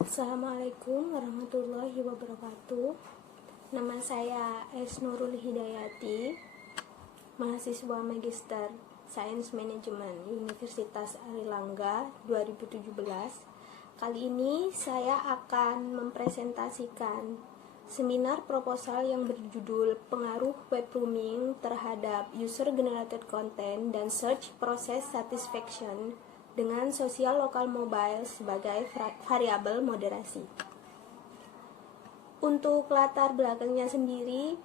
Assalamualaikum warahmatullahi wabarakatuh. Nama saya S. Nurul Hidayati, mahasiswa Magister Sains Manajemen Universitas Airlangga 2017. Kali ini saya akan mempresentasikan seminar proposal yang berjudul Pengaruh Web Rooming terhadap User Generated Content dan Search Process Satisfaction dengan sosial lokal mobile sebagai variabel moderasi. Untuk latar belakangnya sendiri,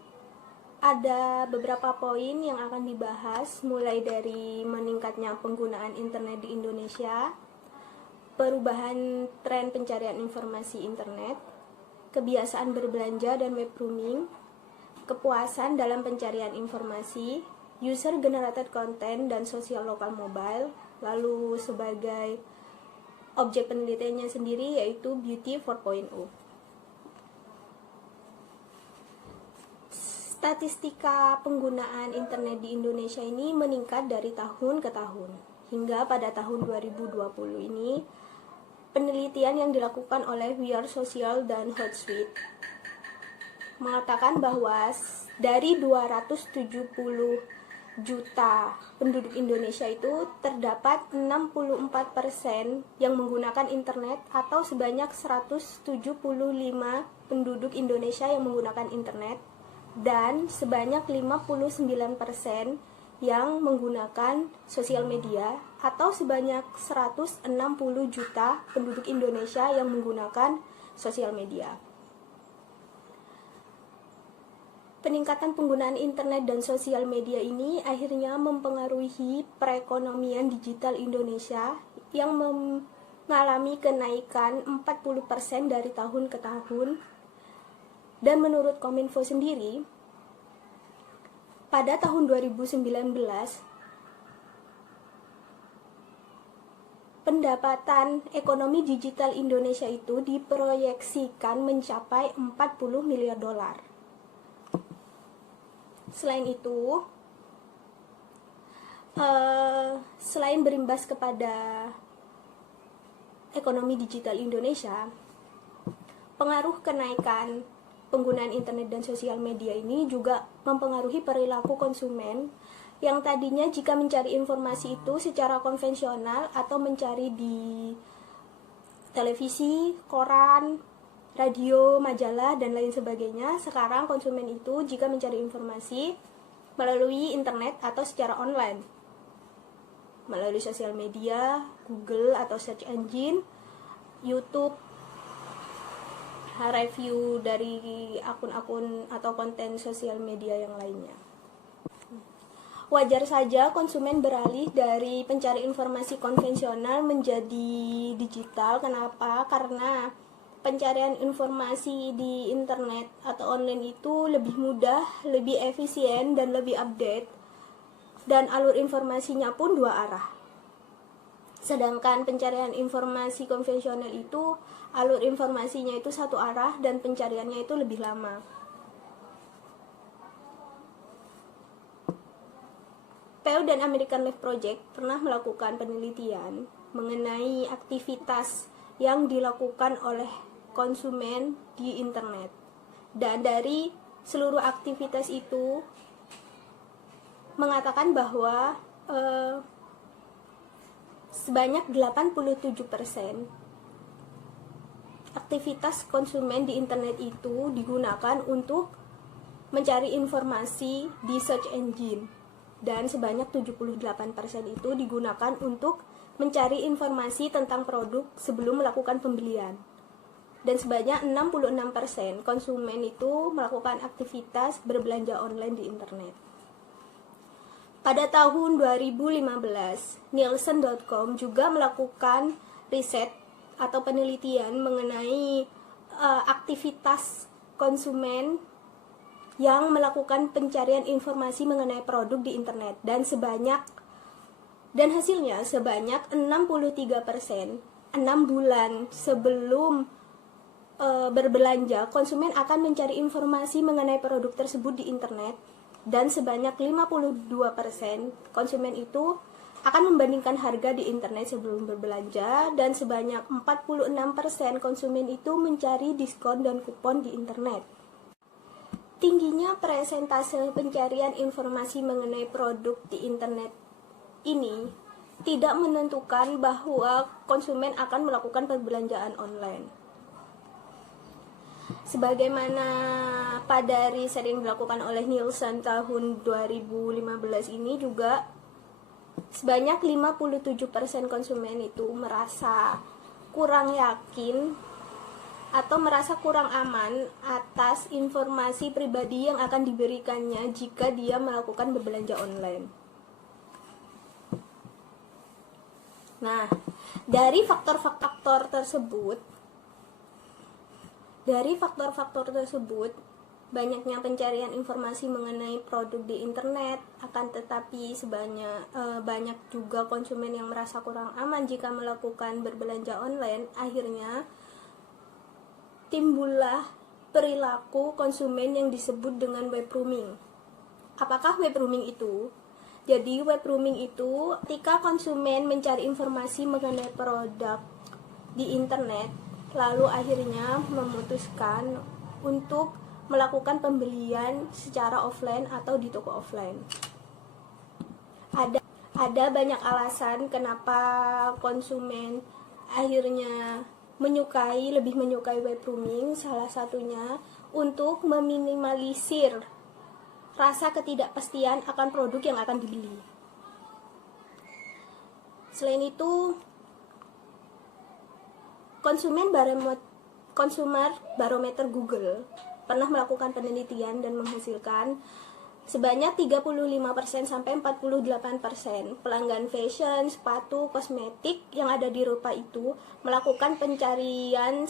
ada beberapa poin yang akan dibahas, mulai dari meningkatnya penggunaan internet di Indonesia, perubahan tren pencarian informasi internet, kebiasaan berbelanja dan web rooming, kepuasan dalam pencarian informasi, user generated content dan sosial lokal mobile. Lalu sebagai objek penelitiannya sendiri yaitu Beauty 4.0. Statistika penggunaan internet di Indonesia ini meningkat dari tahun ke tahun. Hingga pada tahun 2020 ini, penelitian yang dilakukan oleh We Are Social dan Hootsuite mengatakan bahwa dari 270 juta penduduk Indonesia itu terdapat 64% yang menggunakan internet, atau sebanyak 175 penduduk Indonesia yang menggunakan internet, dan sebanyak 59% yang menggunakan sosial media, atau sebanyak 160 juta penduduk Indonesia yang menggunakan sosial media. Peningkatan penggunaan internet dan sosial media ini akhirnya mempengaruhi perekonomian digital Indonesia yang mengalami kenaikan 40% dari tahun ke tahun. Dan menurut Kominfo sendiri, pada tahun 2019, pendapatan ekonomi digital Indonesia itu diproyeksikan mencapai 40 miliar dolar. Selain itu, selain berimbas kepada ekonomi digital Indonesia, pengaruh kenaikan penggunaan internet dan sosial media ini juga mempengaruhi perilaku konsumen yang tadinya jika mencari informasi itu secara konvensional atau mencari di televisi, koran, radio, majalah, dan lain sebagainya, sekarang konsumen itu jika mencari informasi melalui internet atau secara online, melalui sosial media, Google atau search engine, YouTube, review dari akun-akun atau konten sosial media yang lainnya. Wajar saja konsumen beralih dari pencari informasi konvensional menjadi digital. Kenapa? Karena pencarian informasi di internet atau online itu lebih mudah, lebih efisien, dan lebih update. Dan alur informasinya pun dua arah. Sedangkan pencarian informasi konvensional itu, alur informasinya itu satu arah dan pencariannya itu lebih lama. Pew dan American Life Project pernah melakukan penelitian mengenai aktivitas yang dilakukan oleh konsumen di internet, dan dari seluruh aktivitas itu mengatakan bahwa sebanyak 87% aktivitas konsumen di internet itu digunakan untuk mencari informasi di search engine, dan sebanyak 78% itu digunakan untuk mencari informasi tentang produk sebelum melakukan pembelian. Dan sebanyak 66% konsumen itu melakukan aktivitas berbelanja online di internet. Pada tahun 2015, Nielsen.com juga melakukan riset atau penelitian mengenai aktivitas konsumen yang melakukan pencarian informasi mengenai produk di internet, dan hasilnya sebanyak 63%, 6 bulan sebelum berbelanja, konsumen akan mencari informasi mengenai produk tersebut di internet, dan sebanyak 52% konsumen itu akan membandingkan harga di internet sebelum berbelanja, dan sebanyak 46% konsumen itu mencari diskon dan kupon di internet. Tingginya persentase pencarian informasi mengenai produk di internet ini tidak menentukan bahwa konsumen akan melakukan perbelanjaan online. Sebagaimana pada riset yang dilakukan oleh Nielsen tahun 2015 ini juga, sebanyak 57% konsumen itu merasa kurang yakin atau merasa kurang aman atas informasi pribadi yang akan diberikannya jika dia melakukan berbelanja online. Nah, dari faktor-faktor tersebut, banyaknya pencarian informasi mengenai produk di internet, akan tetapi banyak juga konsumen yang merasa kurang aman jika melakukan berbelanja online. Akhirnya timbullah perilaku konsumen yang disebut dengan web rooming. Apakah web rooming itu? Jadi web rooming itu ketika konsumen mencari informasi mengenai produk di internet, lalu akhirnya memutuskan untuk melakukan pembelian secara offline atau di toko offline. Ada banyak alasan kenapa konsumen akhirnya lebih menyukai web rooming. Salah satunya untuk meminimalisir rasa ketidakpastian akan produk yang akan dibeli. Selain itu, Consumer Barometer Google pernah melakukan penelitian dan menghasilkan sebanyak 35% sampai 48% pelanggan fashion, sepatu, kosmetik yang ada di Eropa itu melakukan pencarian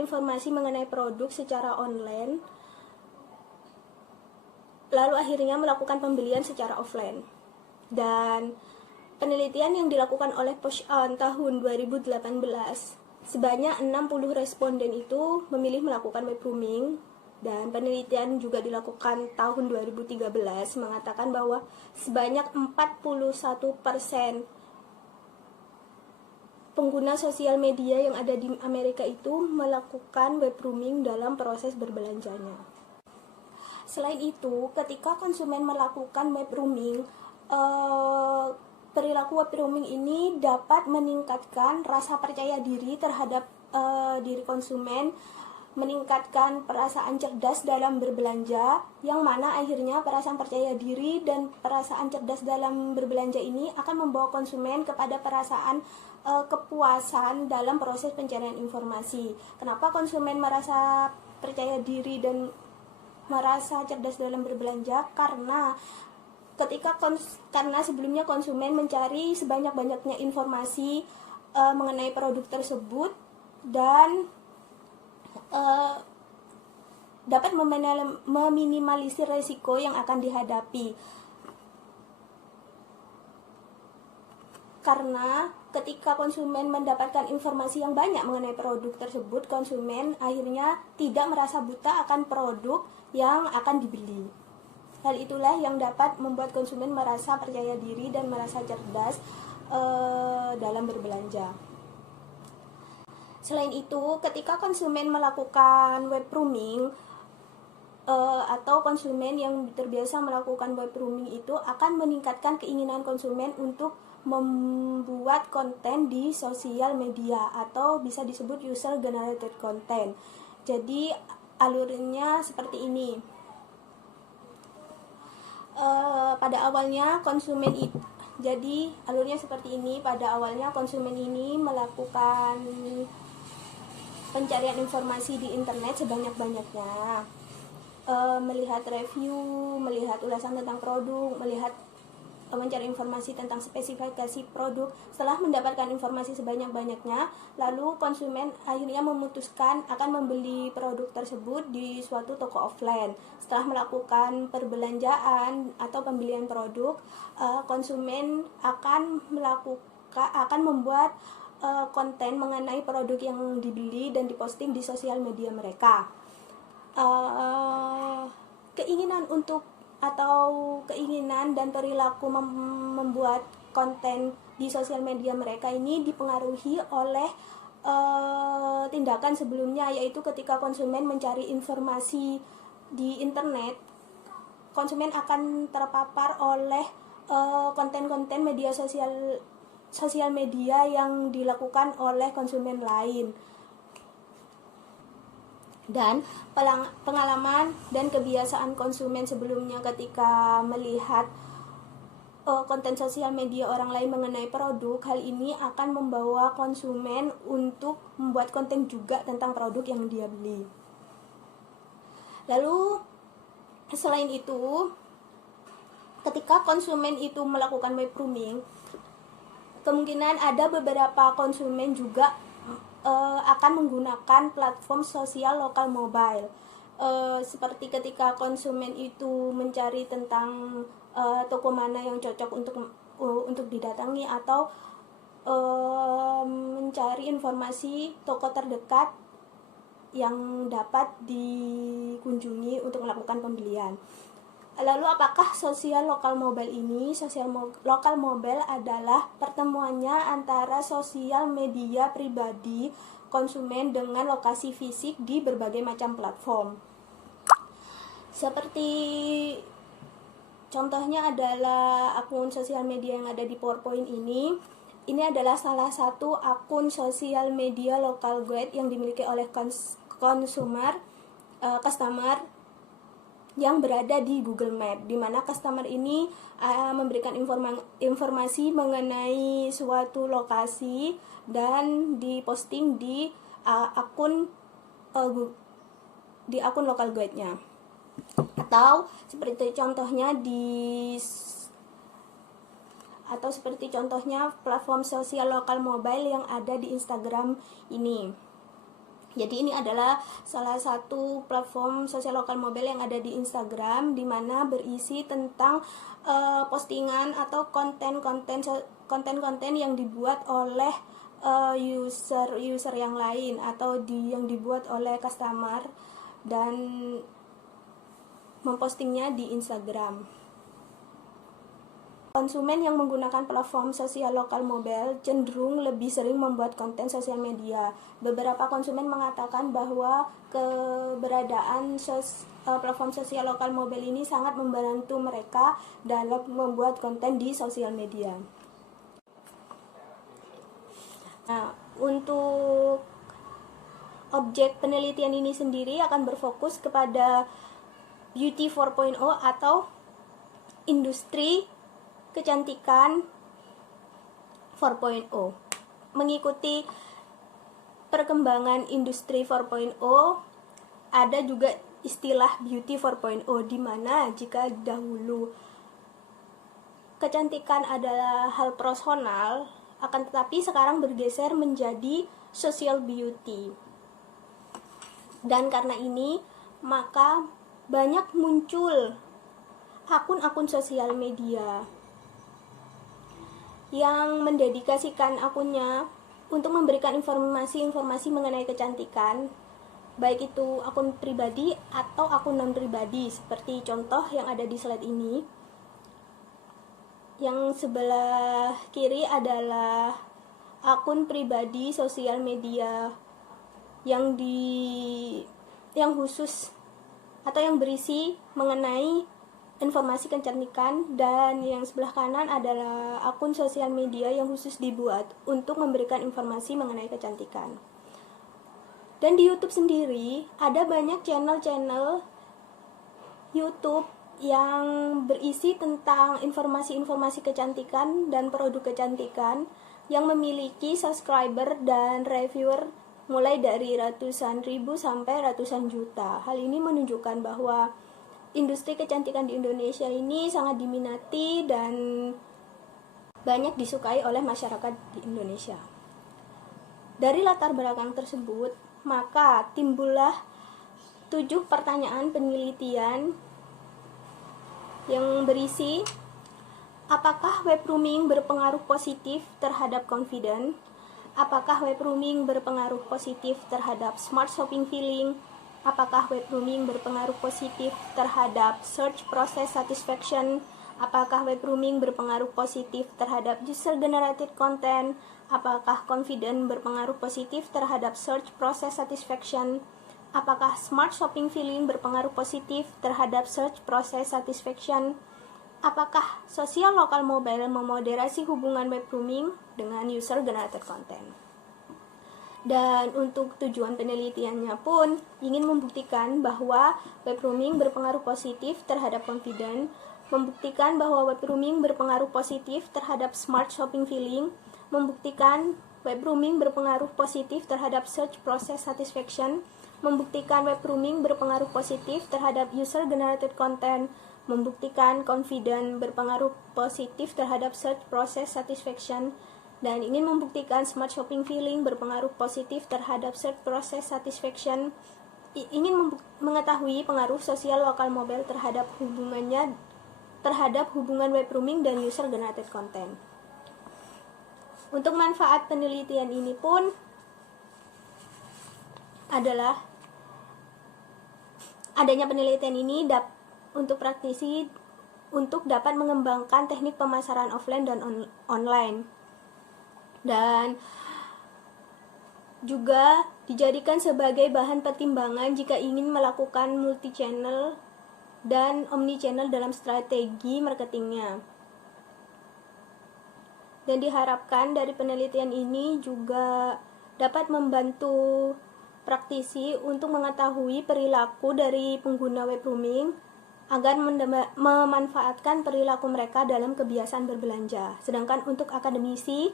informasi mengenai produk secara online, lalu akhirnya melakukan pembelian secara offline. Dan penelitian yang dilakukan oleh Push On tahun 2018, sebanyak 60 responden itu memilih melakukan web rooming. Dan penelitian juga dilakukan tahun 2013 mengatakan bahwa sebanyak 41% pengguna sosial media yang ada di Amerika itu melakukan web rooming dalam proses berbelanjanya. Selain itu, ketika konsumen melakukan web rooming, perilaku web rooming ini dapat meningkatkan rasa percaya diri terhadap diri konsumen, meningkatkan perasaan cerdas dalam berbelanja, yang mana akhirnya perasaan percaya diri dan perasaan cerdas dalam berbelanja ini akan membawa konsumen kepada perasaan kepuasan dalam proses pencarian informasi. Kenapa konsumen merasa percaya diri dan merasa cerdas dalam berbelanja? Karena sebelumnya konsumen mencari sebanyak-banyaknya informasi mengenai produk tersebut dan dapat meminimalisir resiko yang akan dihadapi. Karena ketika konsumen mendapatkan informasi yang banyak mengenai produk tersebut, konsumen akhirnya tidak merasa buta akan produk yang akan dibeli. Hal itulah yang dapat membuat konsumen merasa percaya diri dan merasa cerdas dalam berbelanja. Selain itu, ketika konsumen melakukan web rooming atau konsumen yang terbiasa melakukan web rooming itu akan meningkatkan keinginan konsumen untuk membuat konten di sosial media atau bisa disebut user generated content. Jadi alurnya seperti ini. Pada awalnya konsumen ini melakukan pencarian informasi di internet sebanyak-banyaknya, melihat review, melihat ulasan tentang produk, mencari informasi tentang spesifikasi produk. Setelah mendapatkan informasi sebanyak-banyaknya, lalu konsumen akhirnya memutuskan akan membeli produk tersebut di suatu toko offline. Setelah melakukan perbelanjaan atau pembelian produk, konsumen akan membuat konten mengenai produk yang dibeli dan diposting di sosial media mereka. Keinginan untuk atau keinginan dan perilaku membuat konten di sosial media mereka ini dipengaruhi oleh tindakan sebelumnya, yaitu ketika konsumen mencari informasi di internet, konsumen akan terpapar oleh konten-konten media sosial media yang dilakukan oleh konsumen lain. Dan pengalaman dan kebiasaan konsumen sebelumnya ketika melihat konten sosial media orang lain mengenai produk, hal ini akan membawa konsumen untuk membuat konten juga tentang produk yang dia beli. Lalu selain itu, ketika konsumen itu melakukan web rooming, kemungkinan ada beberapa konsumen juga akan menggunakan platform sosial lokal mobile, seperti ketika konsumen itu mencari tentang toko mana yang cocok untuk didatangi, atau mencari informasi toko terdekat yang dapat dikunjungi untuk melakukan pembelian. Lalu apakah sosial lokal mobile ini? Sosial lokal mobile adalah pertemuannya antara sosial media pribadi konsumen dengan lokasi fisik di berbagai macam platform. Seperti contohnya adalah akun sosial media yang ada di PowerPoint ini. Ini adalah salah satu akun sosial media local guide yang dimiliki oleh customer yang berada di Google Map, di mana customer ini memberikan informasi mengenai suatu lokasi dan diposting di akun local guide-nya. Atau seperti contohnya platform sosial lokal mobile yang ada di Instagram ini. Jadi ini adalah salah satu platform sosial lokal mobile yang ada di Instagram, di mana berisi tentang postingan atau konten-konten yang dibuat oleh user yang lain, atau yang dibuat oleh customer dan mempostingnya di Instagram. Konsumen yang menggunakan platform sosial lokal mobile cenderung lebih sering membuat konten sosial media. Beberapa konsumen mengatakan bahwa keberadaan platform sosial lokal mobile ini sangat membantu mereka dalam membuat konten di sosial media. Nah, untuk objek penelitian ini sendiri akan berfokus kepada Beauty 4.0 atau industri kecantikan 4.0. Mengikuti perkembangan industri 4.0, ada juga istilah beauty 4.0, di mana jika dahulu kecantikan adalah hal personal, akan tetapi sekarang bergeser menjadi social beauty. Dan karena ini, maka banyak muncul akun-akun sosial media yang mendedikasikan akunnya untuk memberikan informasi-informasi mengenai kecantikan, baik itu akun pribadi atau akun non-pribadi, seperti contoh yang ada di slide ini. Yang sebelah kiri adalah akun pribadi sosial media yang khusus atau yang berisi mengenai informasi kecantikan, dan yang sebelah kanan adalah akun sosial media yang khusus dibuat untuk memberikan informasi mengenai kecantikan. Dan di YouTube sendiri ada banyak channel-channel YouTube yang berisi tentang informasi-informasi kecantikan dan produk kecantikan yang memiliki subscriber dan reviewer mulai dari ratusan ribu sampai ratusan juta. Hal ini menunjukkan bahwa industri kecantikan di Indonesia ini sangat diminati dan banyak disukai oleh masyarakat di Indonesia. Dari latar belakang tersebut, maka timbullah 7 pertanyaan penelitian yang berisi: apakah web rooming berpengaruh positif terhadap confidence? Apakah web rooming berpengaruh positif terhadap smart shopping feeling? Apakah web grooming berpengaruh positif terhadap search process satisfaction? Apakah web grooming berpengaruh positif terhadap user generated content? Apakah confident berpengaruh positif terhadap search process satisfaction? Apakah smart shopping feeling berpengaruh positif terhadap search process satisfaction? Apakah sosial lokal mobile memoderasi hubungan web grooming dengan user generated content? Dan untuk tujuan penelitiannya pun ingin membuktikan bahwa web grooming berpengaruh positif terhadap confident, membuktikan bahwa web grooming berpengaruh positif terhadap smart shopping feeling, membuktikan web grooming berpengaruh positif terhadap search process satisfaction, membuktikan web grooming berpengaruh positif terhadap user generated content, membuktikan confident berpengaruh positif terhadap search process satisfaction, dan ingin membuktikan smart shopping feeling berpengaruh positif terhadap search process satisfaction, ingin mengetahui pengaruh sosial lokal mobile terhadap hubungan web grooming dan user generated content. Untuk manfaat penelitian ini pun adalah adanya penelitian ini untuk praktisi untuk dapat mengembangkan teknik pemasaran offline dan online, dan juga dijadikan sebagai bahan pertimbangan jika ingin melakukan multi-channel dan omni-channel dalam strategi marketingnya. Dan diharapkan dari penelitian ini juga dapat membantu praktisi untuk mengetahui perilaku dari pengguna web grooming agar memanfaatkan perilaku mereka dalam kebiasaan berbelanja. Sedangkan untuk akademisi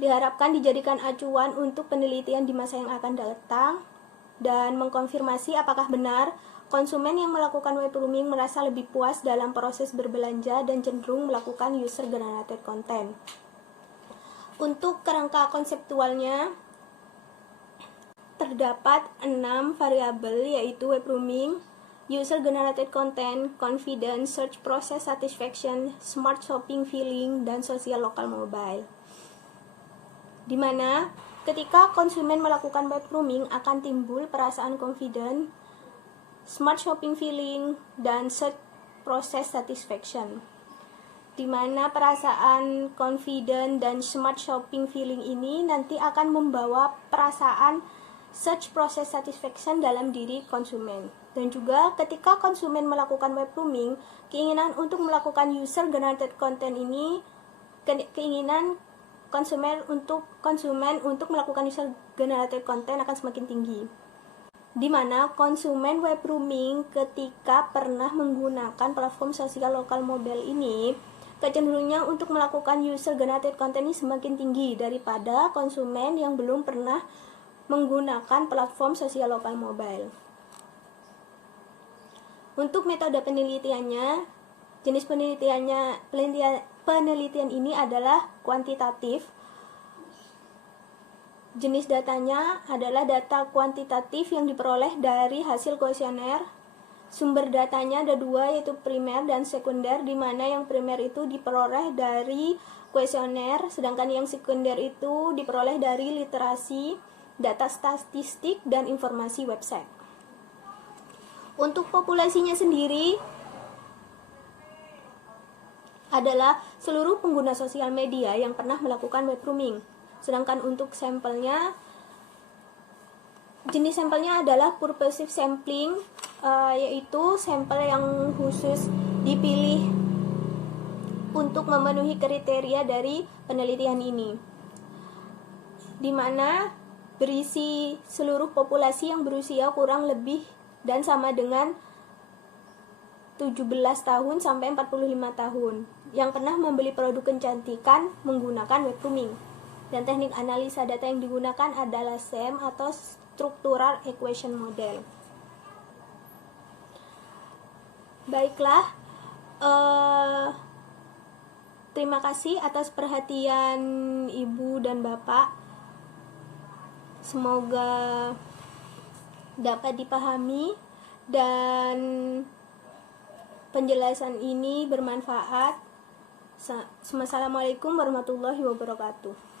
diharapkan dijadikan acuan untuk penelitian di masa yang akan datang dan mengkonfirmasi apakah benar konsumen yang melakukan web grooming merasa lebih puas dalam proses berbelanja dan cenderung melakukan user generated content. Untuk kerangka konseptualnya terdapat 6 variabel, yaitu web grooming, user generated content, confidence, search process satisfaction, smart shopping feeling, dan sosial lokal mobile. Di mana ketika konsumen melakukan web grooming akan timbul perasaan confident, smart shopping feeling, dan search process satisfaction. Di mana perasaan confident dan smart shopping feeling ini nanti akan membawa perasaan search process satisfaction dalam diri konsumen. Dan juga ketika konsumen melakukan web grooming, keinginan untuk melakukan user generated content ini, keinginan konsumen untuk melakukan user generated content akan semakin tinggi. Di mana konsumen web grooming ketika pernah menggunakan platform sosial lokal mobile ini, kecenderungannya untuk melakukan user generated content ini semakin tinggi daripada konsumen yang belum pernah menggunakan platform sosial lokal mobile. Untuk metode penelitiannya, jenis penelitian ini adalah kuantitatif. Jenis datanya adalah data kuantitatif yang diperoleh dari hasil kuesioner. Sumber datanya ada 2, yaitu primer dan sekunder, di mana yang primer itu diperoleh dari kuesioner, sedangkan yang sekunder itu diperoleh dari literasi, data statistik, dan informasi website. Untuk populasinya sendiri adalah seluruh pengguna sosial media yang pernah melakukan web grooming. Sedangkan untuk sampelnya, jenis sampelnya adalah purposive sampling, yaitu sampel yang khusus dipilih untuk memenuhi kriteria dari penelitian ini, di mana berisi seluruh populasi yang berusia kurang lebih dan sama dengan 17 tahun sampai 45 tahun yang pernah membeli produk kecantikan menggunakan web grooming. Dan teknik analisa data yang digunakan adalah SEM atau Structural Equation Model. Baiklah, terima kasih atas perhatian Ibu dan Bapak. Semoga dapat dipahami dan penjelasan ini bermanfaat. Assalamualaikum warahmatullahi wabarakatuh.